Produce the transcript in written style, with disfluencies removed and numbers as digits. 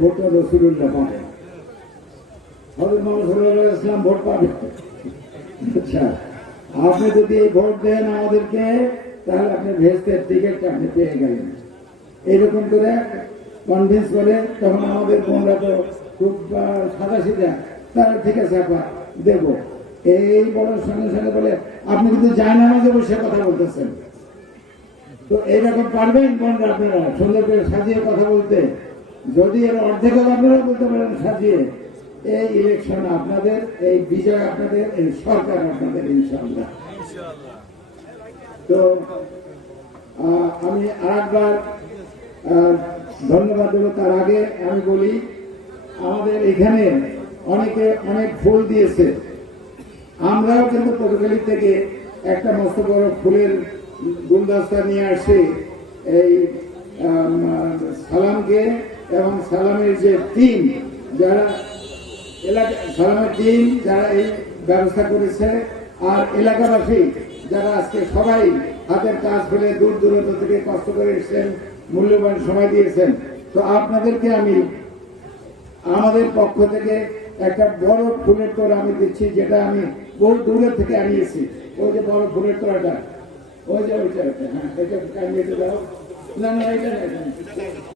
ভোটটা রসুলুল্লাহ পাবে, হযরত মুহাম্মদ সাল্লাল্লাহু আলাইহি ওয়াসাল্লাম ভোট পাবে। আচ্ছা, আপনি যদি এই ভোট দেন আমাদেরকে, তাহলে আপনি ভেস্তের টিকিটটা আপনি পেয়ে গেলেন। এইরকম করে কনভিন্স করে তখন আমাদের বোনরা তো খুব সাদা সিধা, তাহলে ঠিক আছে আপা দেবো। এই বলার সঙ্গে সঙ্গে বলে আপনি কিন্তু জায়নামাজে বসে কথা বলতেছেন। তো এইরকম পারবেন বোনরা আপনারা সুন্দর করে সাজিয়ে কথা বলতে? যদি এর অর্ধেক আপনারা বলতে পারেন সাজিয়ে, এই ইলেকশন আপনাদের, এই বিজয় আপনাদের, এই সরকার আপনাদের ইনশাআল্লাহ। তো আমি আরেকবার ধন্যবাদ দেব। তার আগে আমি বলি, আমাদের এখানে অনেকে অনেক ফুল দিয়েছে। আমরাও কিন্তু পটুখালী থেকে একটা মস্ত বড় ফুলের গুলদস্তা নিয়ে আসি এই সালামকে, এবং সালামের যে টিম যারা এলাকা, সালামের টিম যারা এই ব্যবস্থা করেছে, আর এলাকাবাসী যারা আজকে সবাই হাতের কাজ ফেলে দূর দূরান্ত থেকে কষ্ট করে এসেছেন, মূল্যবান সময় দিয়েছেন। তো আপনাদেরকে আমি আমাদের পক্ষ থেকে একটা বড় ফুলের তোড়া আমি দিচ্ছি, যেটা আমি বহু দূরের থেকে আনিয়েছি। ওই যে বড় ফুলের তোড়াটা, ওই যে ওইটা, হ্যাঁ এটা দাও। না না, এটা